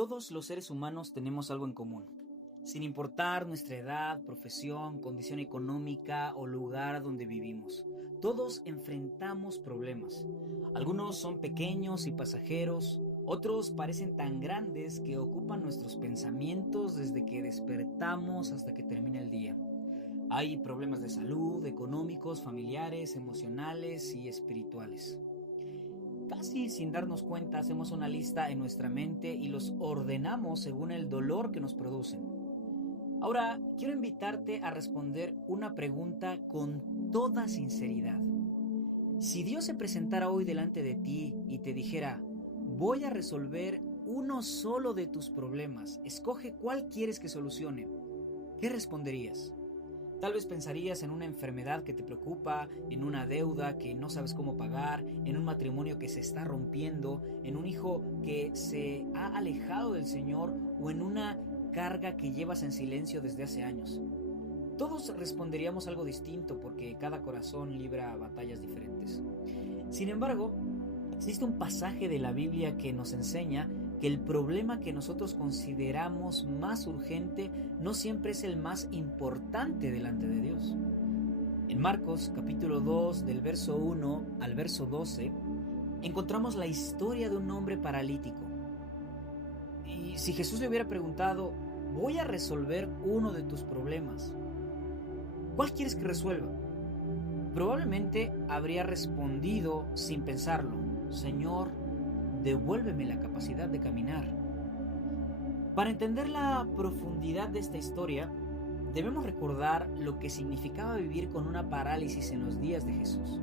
Todos los seres humanos tenemos algo en común. Sin importar nuestra edad, profesión, condición económica o lugar donde vivimos, todos enfrentamos problemas. Algunos son pequeños y pasajeros, otros parecen tan grandes que ocupan nuestros pensamientos desde que despertamos hasta que termina el día. Hay problemas de salud, económicos, familiares, emocionales y espirituales. Casi sin darnos cuenta hacemos una lista en nuestra mente y los ordenamos según el dolor que nos producen. Ahora, quiero invitarte a responder una pregunta con toda sinceridad. Si Dios se presentara hoy delante de ti y te dijera, voy a resolver uno solo de tus problemas, escoge cuál quieres que solucione, ¿qué responderías? Tal vez pensarías en una enfermedad que te preocupa, en una deuda que no sabes cómo pagar, en un matrimonio que se está rompiendo, en un hijo que se ha alejado del Señor o en una carga que llevas en silencio desde hace años. Todos responderíamos algo distinto porque cada corazón libra batallas diferentes. Sin embargo, existe un pasaje de la Biblia que nos enseña que el problema que nosotros consideramos más urgente no siempre es el más importante delante de Dios. En Marcos capítulo 2 del verso 1 al verso 12 encontramos la historia de un hombre paralítico. Y si Jesús le hubiera preguntado, voy a resolver uno de tus problemas, ¿cuál quieres que resuelva? Probablemente habría respondido sin pensarlo, Señor, devuélveme la capacidad de caminar. Para entender la profundidad de esta historia, debemos recordar lo que significaba vivir con una parálisis en los días de Jesús.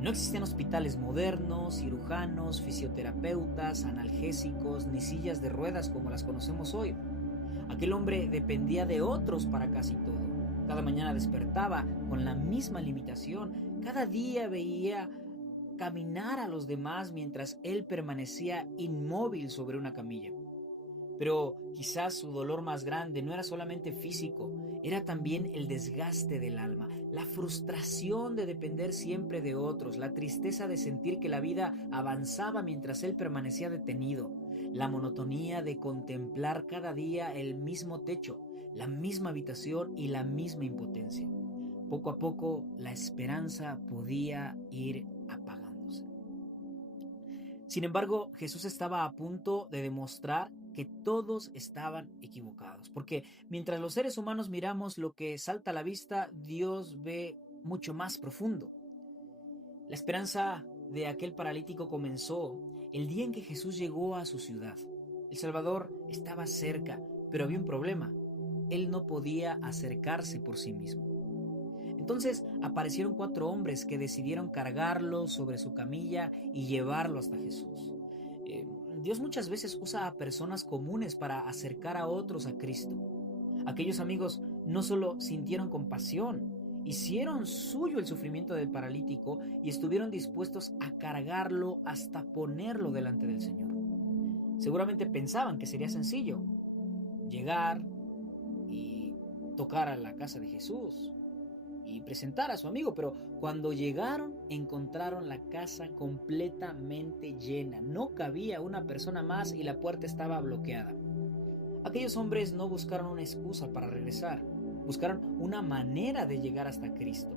No existían hospitales modernos, cirujanos, fisioterapeutas, analgésicos, ni sillas de ruedas como las conocemos hoy. Aquel hombre dependía de otros para casi todo. Cada mañana despertaba con la misma limitación. Cada día veía caminar a los demás mientras él permanecía inmóvil sobre una camilla. Pero quizás su dolor más grande no era solamente físico, era también el desgaste del alma, la frustración de depender siempre de otros, la tristeza de sentir que la vida avanzaba mientras él permanecía detenido, la monotonía de contemplar cada día el mismo techo, la misma habitación y la misma impotencia. Poco a poco la esperanza podía ir apagándose. Sin embargo, Jesús estaba a punto de demostrar que todos estaban equivocados, porque mientras los seres humanos miramos lo que salta a la vista, Dios ve mucho más profundo. La esperanza de aquel paralítico comenzó el día en que Jesús llegó a su ciudad. El Salvador estaba cerca, pero había un problema. Él no podía acercarse por sí mismo. Entonces aparecieron 4 hombres que decidieron cargarlo sobre su camilla y llevarlo hasta Jesús. Dios muchas veces usa a personas comunes para acercar a otros a Cristo. Aquellos amigos no solo sintieron compasión, hicieron suyo el sufrimiento del paralítico y estuvieron dispuestos a cargarlo hasta ponerlo delante del Señor. Seguramente pensaban que sería sencillo llegar y tocar a la casa de Jesús y presentar a su amigo, pero cuando llegaron encontraron la casa completamente llena. No cabía una persona más y la puerta estaba bloqueada. Aquellos hombres no buscaron una excusa para regresar, buscaron una manera de llegar hasta Cristo.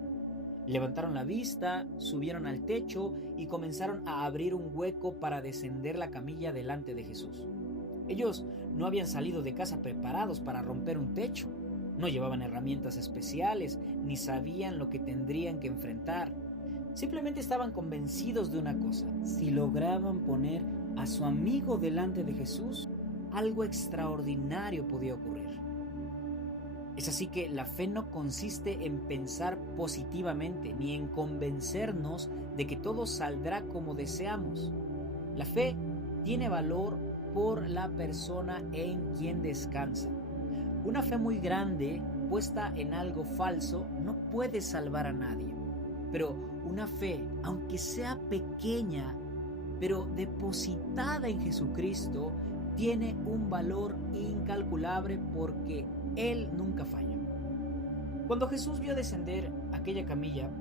Levantaron la vista, subieron al techo y comenzaron a abrir un hueco para descender la camilla delante de Jesús. Ellos no habían salido de casa preparados para romper un techo. No llevaban herramientas especiales, ni sabían lo que tendrían que enfrentar. Simplemente estaban convencidos de una cosa: si lograban poner a su amigo delante de Jesús, algo extraordinario podía ocurrir. Es así que la fe no consiste en pensar positivamente, ni en convencernos de que todo saldrá como deseamos. La fe tiene valor por la persona en quien descansa. Una fe muy grande, puesta en algo falso, no puede salvar a nadie. Pero una fe, aunque sea pequeña, pero depositada en Jesucristo, tiene un valor incalculable porque Él nunca falla. Cuando Jesús vio descender aquella camilla,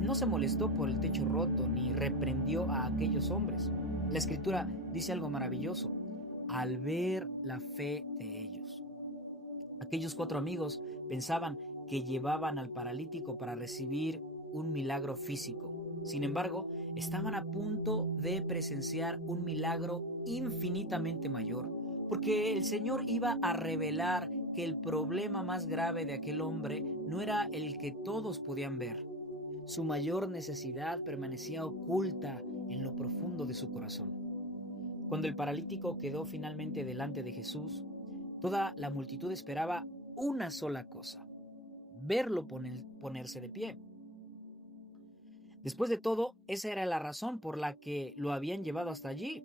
no se molestó por el techo roto ni reprendió a aquellos hombres. La Escritura dice algo maravilloso. al ver la fe de ellos. Aquellos 4 amigos pensaban que llevaban al paralítico para recibir un milagro físico. Sin embargo, estaban a punto de presenciar un milagro infinitamente mayor, porque el Señor iba a revelar que el problema más grave de aquel hombre no era el que todos podían ver. Su mayor necesidad permanecía oculta en lo profundo de su corazón. Cuando el paralítico quedó finalmente delante de Jesús, toda la multitud esperaba una sola cosa: verlo ponerse de pie. Después de todo, esa era la razón por la que lo habían llevado hasta allí.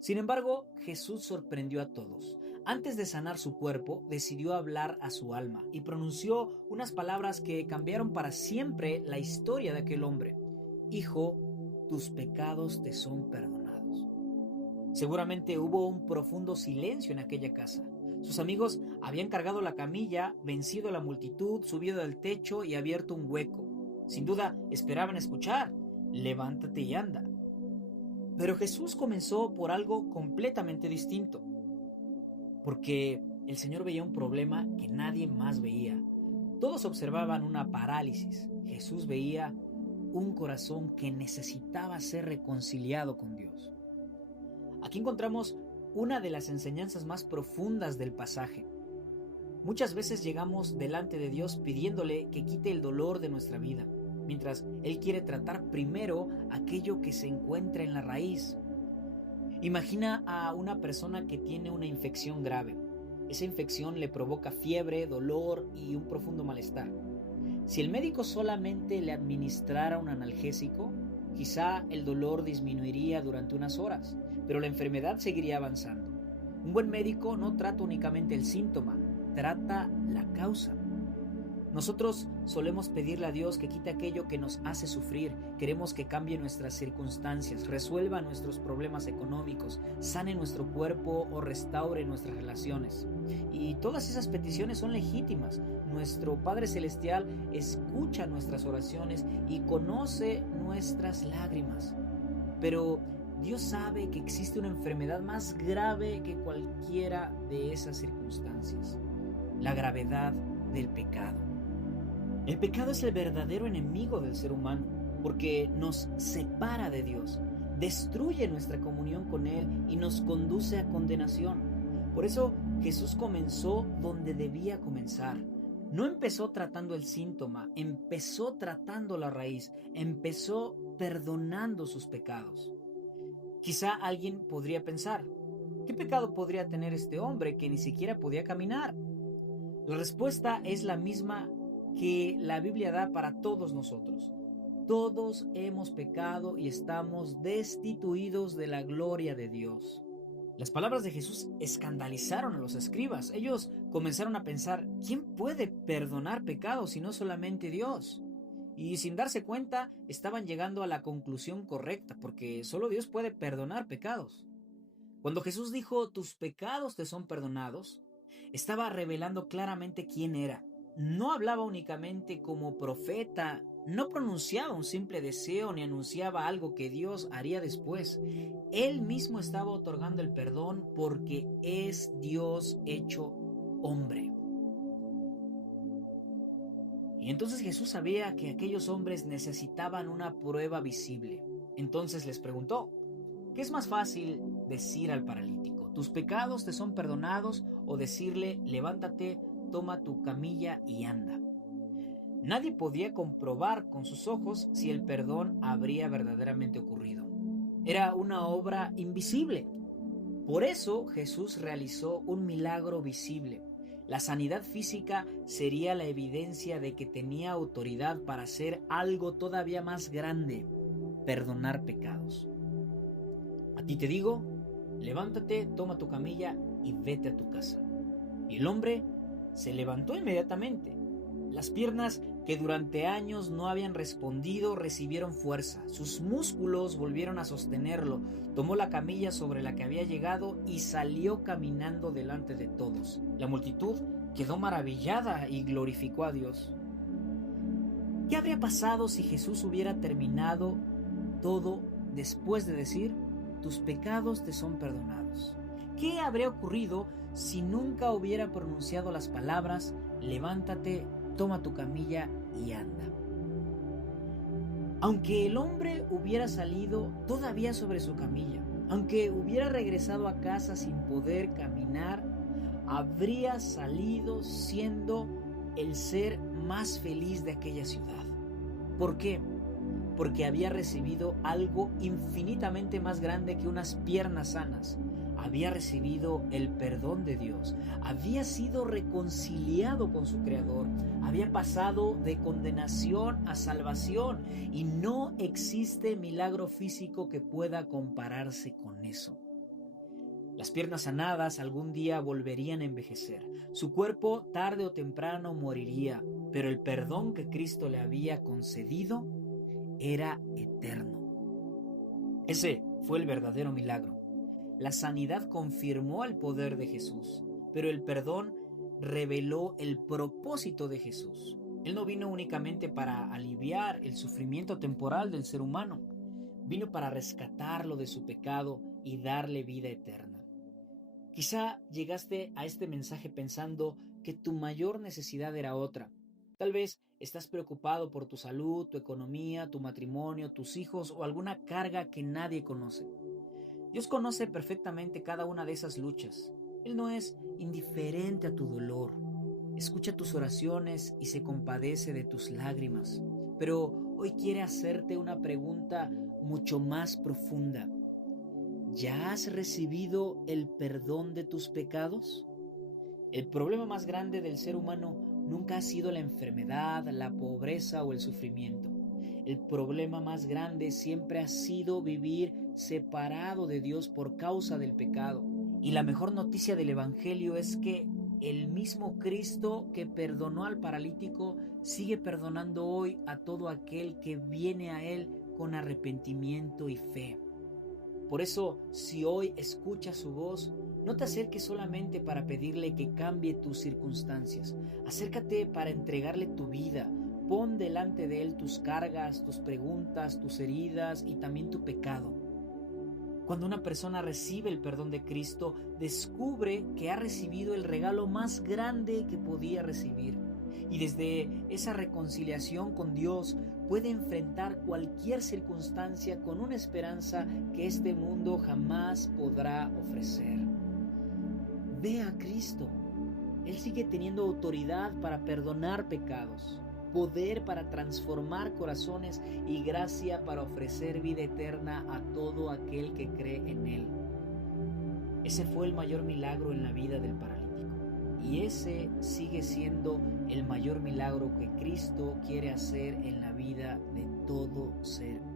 Sin embargo, Jesús sorprendió a todos. Antes de sanar su cuerpo, decidió hablar a su alma y pronunció unas palabras que cambiaron para siempre la historia de aquel hombre. Hijo, tus pecados te son perdonados. Seguramente hubo un profundo silencio en aquella casa. Sus amigos habían cargado la camilla, vencido a la multitud, subido al techo y abierto un hueco. Sin duda, esperaban escuchar: levántate y anda. Pero Jesús comenzó por algo completamente distinto, porque el Señor veía un problema que nadie más veía. Todos observaban una parálisis. Jesús veía un corazón que necesitaba ser reconciliado con Dios. Aquí encontramos una de las enseñanzas más profundas del pasaje. Muchas veces llegamos delante de Dios pidiéndole que quite el dolor de nuestra vida, mientras Él quiere tratar primero aquello que se encuentra en la raíz. Imagina a una persona que tiene una infección grave. Esa infección le provoca fiebre, dolor y un profundo malestar. Si el médico solamente le administrara un analgésico, quizá el dolor disminuiría durante unas horas, pero la enfermedad seguiría avanzando. Un buen médico no trata únicamente el síntoma, trata la causa. Nosotros solemos pedirle a Dios que quite aquello que nos hace sufrir. Queremos que cambie nuestras circunstancias, resuelva nuestros problemas económicos, sane nuestro cuerpo o restaure nuestras relaciones. Y todas esas peticiones son legítimas. Nuestro Padre Celestial escucha nuestras oraciones y conoce nuestras lágrimas. Pero Dios sabe que existe una enfermedad más grave que cualquiera de esas circunstancias: la gravedad del pecado. El pecado es el verdadero enemigo del ser humano, porque nos separa de Dios, destruye nuestra comunión con Él y nos conduce a condenación. Por eso Jesús comenzó donde debía comenzar. No empezó tratando el síntoma, empezó tratando la raíz, empezó perdonando sus pecados. Quizá alguien podría pensar: ¿qué pecado podría tener este hombre que ni siquiera podía caminar? La respuesta es la misma que la Biblia da para todos nosotros. Todos hemos pecado y estamos destituidos de la gloria de Dios. Las palabras de Jesús escandalizaron a los escribas. Ellos comenzaron a pensar: ¿quién puede perdonar pecados si no solamente Dios? Y sin darse cuenta, estaban llegando a la conclusión correcta, porque solo Dios puede perdonar pecados. Cuando Jesús dijo: tus pecados te son perdonados, estaba revelando claramente quién era. No hablaba únicamente como profeta, no pronunciaba un simple deseo ni anunciaba algo que Dios haría después. Él mismo estaba otorgando el perdón porque es Dios hecho hombre. Y entonces Jesús sabía que aquellos hombres necesitaban una prueba visible. Entonces les preguntó: ¿qué es más fácil decir al paralítico? ¿Tus pecados te son perdonados? O decirle: levántate, toma tu camilla y anda. Nadie podía comprobar con sus ojos si el perdón habría verdaderamente ocurrido. Era una obra invisible. Por eso Jesús realizó un milagro visible. La sanidad física sería la evidencia de que tenía autoridad para hacer algo todavía más grande: perdonar pecados. A ti te digo: levántate, toma tu camilla y vete a tu casa. Y el hombre se levantó inmediatamente. Las piernas que durante años no habían respondido recibieron fuerza. Sus músculos volvieron a sostenerlo. Tomó la camilla sobre la que había llegado y salió caminando delante de todos. La multitud quedó maravillada y glorificó a Dios. ¿Qué habría pasado si Jesús hubiera terminado todo después de decir: tus pecados te son perdonados? ¿Qué habría ocurrido si nunca hubiera pronunciado las palabras: levántate, toma tu camilla y anda? Aunque el hombre hubiera salido todavía sobre su camilla, aunque hubiera regresado a casa sin poder caminar, habría salido siendo el ser más feliz de aquella ciudad. ¿Por qué? Porque había recibido algo infinitamente más grande que unas piernas sanas. Había recibido el perdón de Dios, había sido reconciliado con su Creador, había pasado de condenación a salvación, y no existe milagro físico que pueda compararse con eso. Las piernas sanadas algún día volverían a envejecer, su cuerpo tarde o temprano moriría, pero el perdón que Cristo le había concedido era eterno. Ese fue el verdadero milagro. La sanidad confirmó el poder de Jesús, pero el perdón reveló el propósito de Jesús. Él no vino únicamente para aliviar el sufrimiento temporal del ser humano, vino para rescatarlo de su pecado y darle vida eterna. Quizá llegaste a este mensaje pensando que tu mayor necesidad era otra. Tal vez estás preocupado por tu salud, tu economía, tu matrimonio, tus hijos o alguna carga que nadie conoce. Dios conoce perfectamente cada una de esas luchas. Él no es indiferente a tu dolor. Escucha tus oraciones y se compadece de tus lágrimas. Pero hoy quiere hacerte una pregunta mucho más profunda. ¿Ya has recibido el perdón de tus pecados? El problema más grande del ser humano nunca ha sido la enfermedad, la pobreza o el sufrimiento. El problema más grande siempre ha sido vivir separado de Dios por causa del pecado. Y la mejor noticia del Evangelio es que el mismo Cristo que perdonó al paralítico sigue perdonando hoy a todo aquel que viene a Él con arrepentimiento y fe. Por eso, si hoy escuchas su voz, no te acerques solamente para pedirle que cambie tus circunstancias. Acércate para entregarle tu vida. Pon delante de Él tus cargas, tus preguntas, tus heridas y también tu pecado. Cuando una persona recibe el perdón de Cristo, descubre que ha recibido el regalo más grande que podía recibir. Y desde esa reconciliación con Dios puede enfrentar cualquier circunstancia con una esperanza que este mundo jamás podrá ofrecer. Ve a Cristo. Él sigue teniendo autoridad para perdonar pecados, poder para transformar corazones y gracia para ofrecer vida eterna a todo aquel que cree en Él. Ese fue el mayor milagro en la vida del paralítico. Y ese sigue siendo el mayor milagro que Cristo quiere hacer en la vida de todo ser humano.